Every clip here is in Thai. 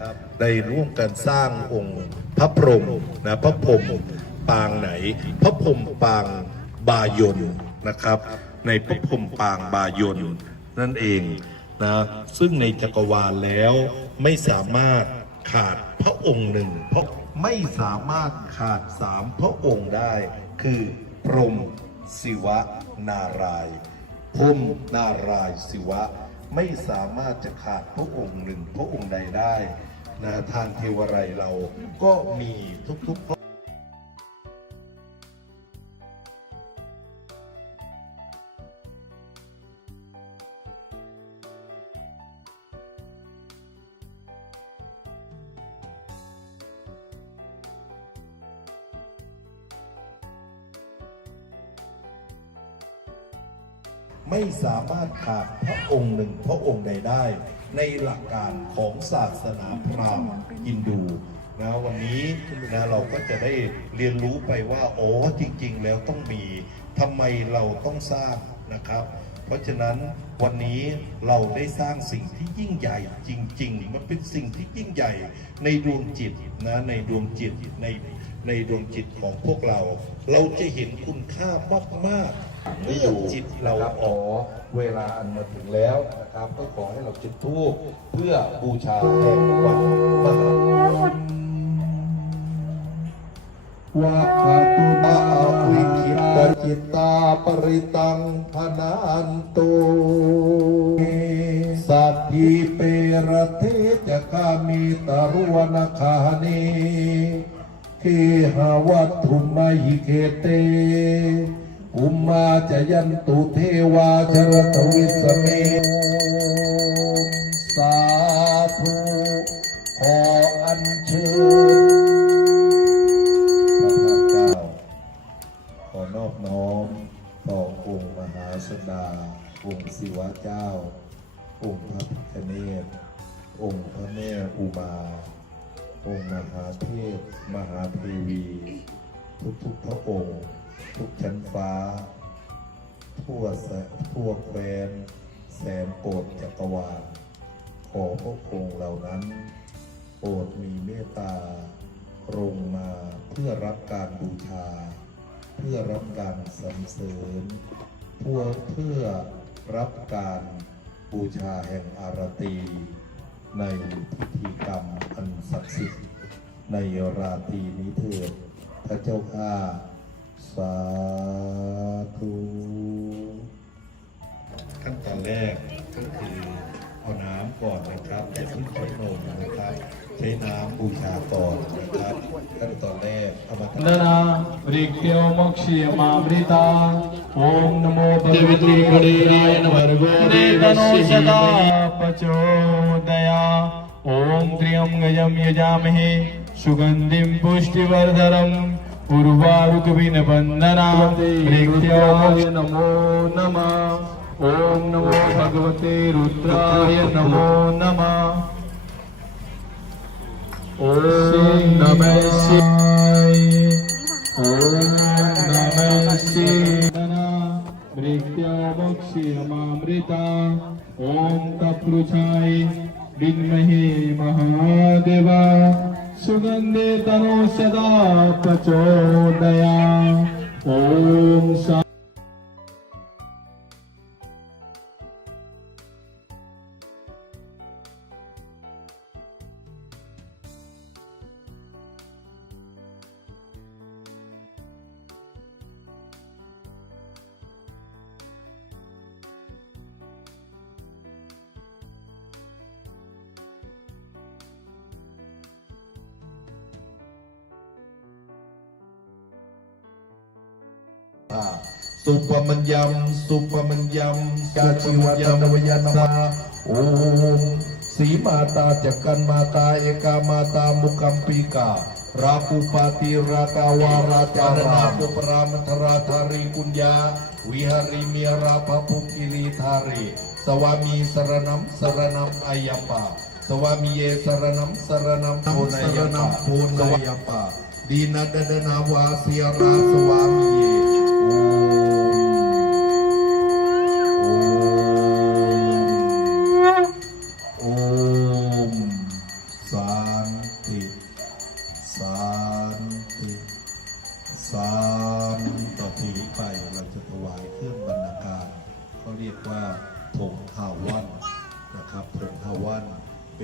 ครับได้ร่วมกันสร้างองค์พระพรหมนะพระพรหมปางไหน พระพรหมปางบายนนะครับ ในพระพรหมปางบายนนั่นเองนะซึ่งในจักรวาลแล้วไม่สามารถขาดพระองค์หนึ่งเพราะไม่สามารถขาดสามพระองค์ได้ คือพรหมศิวะนารายณ์พรหมนารายณ์ศิวะ ไม่สามารถจะขาดพระองค์หนึ่งพระองค์ใดได้นะทางเทวไรเราก็มีทุกๆ ไม่สามารถขาดพระองค์หนึ่งพระองค์ใดได้ ในหลักการของศาสนาพราหมณ์ฮินดูนะวันนี้นะเราก็จะได้เรียนรู้ไปว่าโอ้จริง ๆ แล้วต้องมีทำไมเราต้องสร้างนะครับ เพราะฉะนั้นวันนี้เราได้สร้างสิ่งที่ยิ่งใหญ่จริง ๆ มันเป็นสิ่งที่ยิ่งใหญ่ในดวงจิตนะในดวงจิตในในดวงจิตของพวกเรา เราจะเห็นคุณค่ามากๆเมื่อจิตเราออกเวลาอันมาถึงแล้วนะครับก็ขอให้เราจุดธูปเพื่อบูชาแห่งวันมหาวะคาตุนาวิคิตจิตตาปริตังพนันตุสัพพิเปรเทจกามิตารุวนาคานี เคหาวัตถุมหิเกเต อุมมาจะยันตุเทวาชรตวิสเม นฟ้า ทั่วแสทั่วแคว้นแสนโปรดจักรวาลขอพระองค์เหล่านั้น โปรดมีเมตตาลงมาเพื่อรับการบูชา เพื่อรับการสรรเสริญเพื่อเพื่อรับการบูชาแห่งอารตี ในพิธีกรรมอันศักดิ์สิทธิ์ในราตรีนี้เถิดพระเจ้าข้า สาธุ ขั้นตอนแรกก็คือเอาน้ำก่อนนะครับอย่าเพิ่งใช้นมนะครับ ใช้น้ำบูชาก่อนนะครับขั้นตอนแรกเอามาทำ वन्दना वृक्षो मोक्ष्यमामृता ॐ नमो भगवते गणेशाय भर्गो नेतनो देवस्य सदा धीमहि पचोदया ॐ त्र्यं गजं यजामहे सुगन्धिं पुष्टिवर्धनम् उर्वारुकविनबन्धना वृक्षो नमो नमः। ॐ नमो भगवते रुद्राय नमो नमः। ॐ नमः शिवाय। ॐ नमः शिवाय। तपृछाय विद्महे महादेवा सुगन्धे तनो सदा प्रचोदया ॐ सा Supa. Menjam, supa menjam, sacewan सुपमज्यं सुपमज्यं काचिवतवयनमः mata श्रीमाता जगन्माता Raku pati raka wara cara aku peram teratari kunja. Wihari Mira Papukili Tari. Sawami seranam seranam Ayapa. Sawami Ye seranam Saranam Punayapa Punayapa Dina Dadanawa Siara Sawami Ye.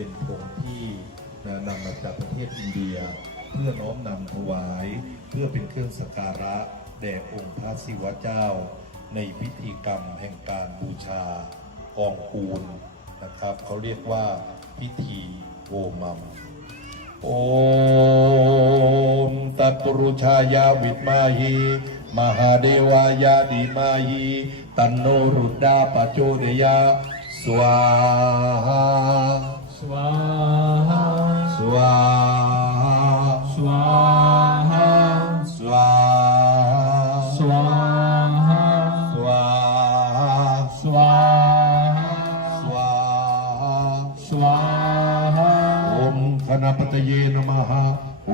เป็นผงที่นำมาจากประเทศอินเดีย เพื่อน้อมนำถวาย เพื่อเป็นเครื่องสักการะแด่องค์พระศิวะเจ้า ในพิธีกรรมแห่งการบูชากองคูลนะครับเขาเรียกว่าพิธีโวมัมโอมตัตปรุชายาวิตมาหิมหาเดวายาดิมาหิตันโนรุดดาปโจเดยาสวาหา स्वाहा स्वाहा स्वाहा स्वाहा स्वाहा स्वाहा स्वाहा स्वाहा ॐ गणपतये नमः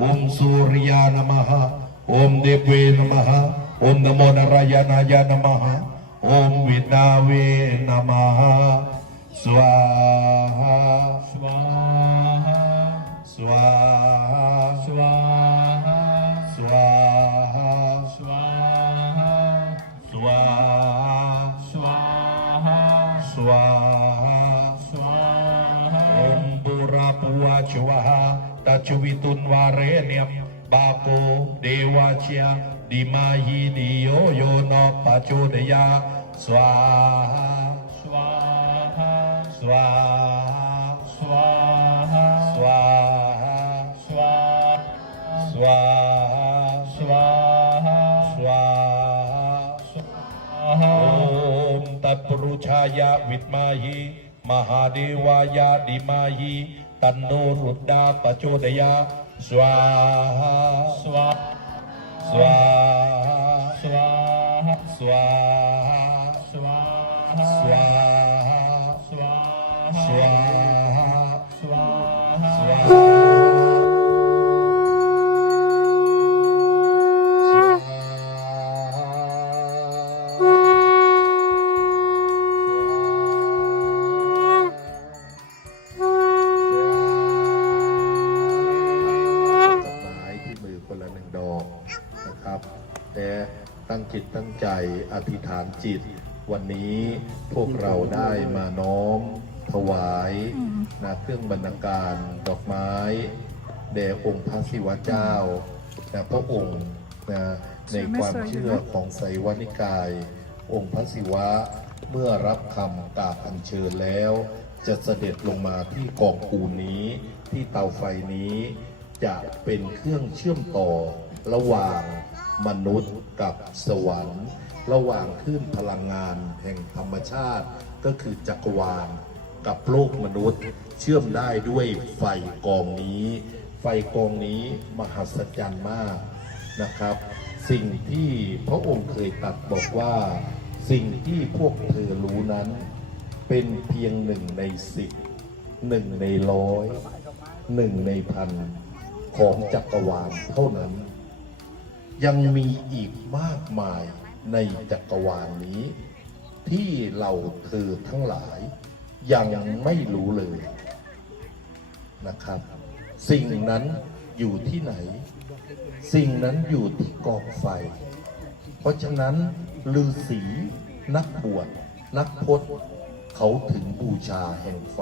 ॐ सूर्या नमः ॐ देवे नमः ॐ नमो नारायणाय नमः ॐ विनावे नमः Swaha. Swaha. Swaha. Swaha. Swaha. Swaha. Swaha. Swaha. Swaha. Swaha Om Purapua Swaha Tachuvitun Varenyam Bako Dewachya Dimahi Diyoyono Pachodaya Swaha Swaha. स्वाहा स्वाहा स्वाहा स्वाहा स्वाहा स्वाहा स्वाहा ॐ तत्पुरुषाय विद्महि महादेवाय धीमहि तन्नो रुद्रा प्रचोदया स्वाहा स्वाहा स्वाहा स्वाहा स्वाहा ต่ตั้งจิตตั้งใจอธิษฐานจิต วันนี้พวกเราได้มาน้อม ถวายนะเครื่องบรรณาการดอกไม้แด่องค์พระศิวะเจ้านะพระองค์นะในความเชื่อของไสยวนิกาย องค์พระศิวะเมื่อรับคำกราบอัญเชิญแล้ว จะเสด็จลงมาที่กองปูนนี้ ที่เตาไฟนี้ จะเป็นเครื่องเชื่อมต่อระหว่างมนุษย์กับสวรรค์ ระหว่างคลื่นพลังงานแห่งธรรมชาติก็คือจักรวาล กับโลกมนุษย์ เชื่อมได้ด้วยไฟกองนี้ ไฟกองนี้มหัศจรรย์มากนะครับ สิ่งที่พระองค์เคยตรัดบอกว่า สิ่งที่พวกเธอรู้นั้น เป็นเพียงหนึ่งในสิบหนึ่งในร้อยหนึ่งในพันของจักรวาลเท่านั้น ยังมีอีกมากมายในจักรวาลนี้ ที่เราเธอทั้งหลาย ยังไม่รู้เลยนะครับ สิ่งนั้นอยู่ที่ไหน สิ่งนั้นอยู่ที่กองไฟ เพราะฉะนั้นฤาษีนักบวชนักพจน์เขาถึงบูชาแห่งไฟ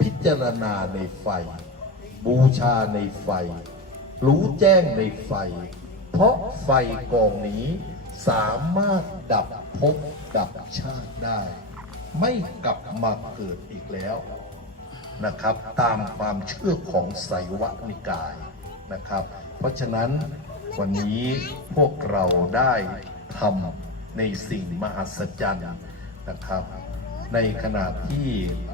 พิจารณาในไฟ บูชาในไฟ รู้แจ้งในไฟ เพราะไฟกองนี้สามารถดับภพดับชาติได้ ไม่กลับมาเกิดอีกแล้วนะครับ ตามความเชื่อของไสยวนิกายนะครับ เพราะฉะนั้นวันนี้พวกเราได้ทำในสิ่งมหัศจรรย์นะครับ ในขณะที่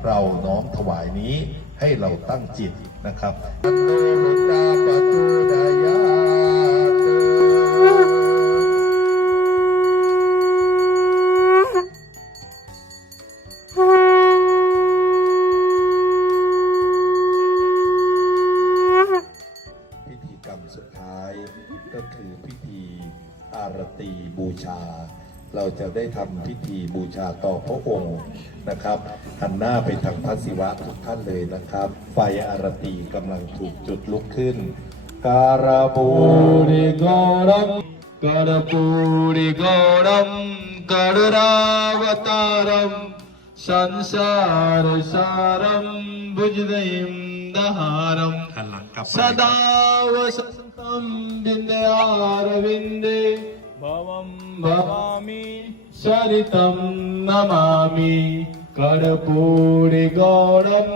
เราน้อมถวายนี้ให้เราตั้งจิตนะครับ ได้ทำพิธีบูชาต่อพระองค์นะครับหันหน้าไปทางพระศิวะทุกท่านเลยนะครับ ไฟอารตีกำลังถูกจุดลุกขึ้น การาบู Puri Garam Karapuri Garam Karunavataram संसार सारं भुजदयं दहारं หันหลังกลับไป सदा वसन्तं विन्द्यारविन्दे भवं भवामि ചരിതം നമാമി. കടപൂടി ഗോടം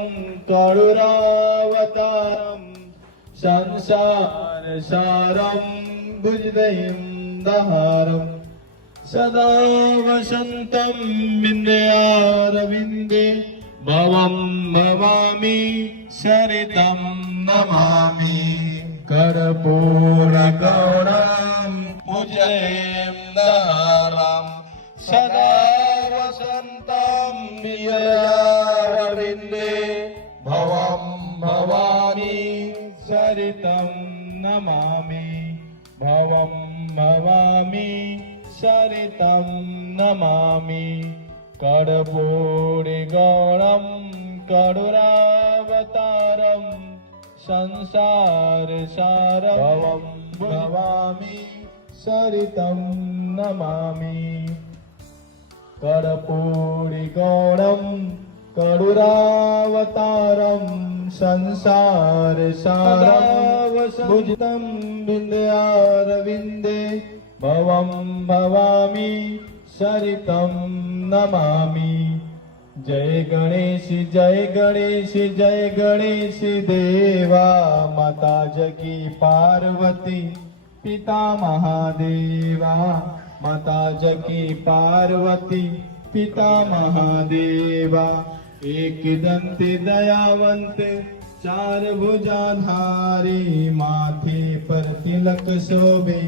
കടുരാവതാരം. സംസാരസാരം ഭുജിതയും ദഹാരം. സദാ വസന്തം വിന്ദയാരവിന്ദേ ഭവം ഭവാമി സരിതം നമാമി. കർപൂരഗൗണം പൂജയം ദാരം सदा वसन्तं विन्द्यारविन्दे भवं भवामि सरितं नमामि भवं भवामि सरितं नमामि कर्पूरिगौरं करुरावतारं संसारसारं भवं भवामि सरितं नमामि कर्पूरिगौरं करुरावतारं संसारसारं भुजितं विन्द्यारविन्दे भवं भवामि सरितं नमामि जय गणेश जय गणेश जय गणेश देवा माता जगी पार्वती पिता महादेवा માતા જકી પાર્વતી, પિતા મહાદેવા, એક દંતે દયાવંતે, ચાર ભુજાધારી માથે પર તિલક શોભે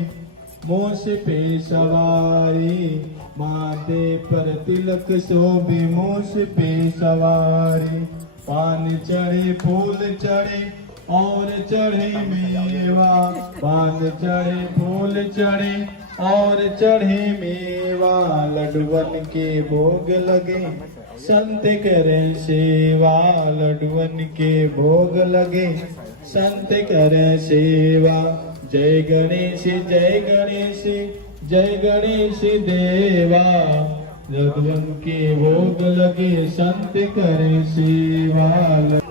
મોશ પે સવારી માથે પર તિલક શોભે મોશ પે સવારી પાન ચડે, ફૂલ ચડે और चढ़े मेवा पान चढ़े, फूल चढ़े, और चढ़े मेवा लडुअन के भोग लगे। संत करें सेवा लडुअन के भोग लगे। संत करें सेवा, जय गणेश जय गणेश जय गणेश देवा। लडुअन के भोग लगे, संत करें सेवा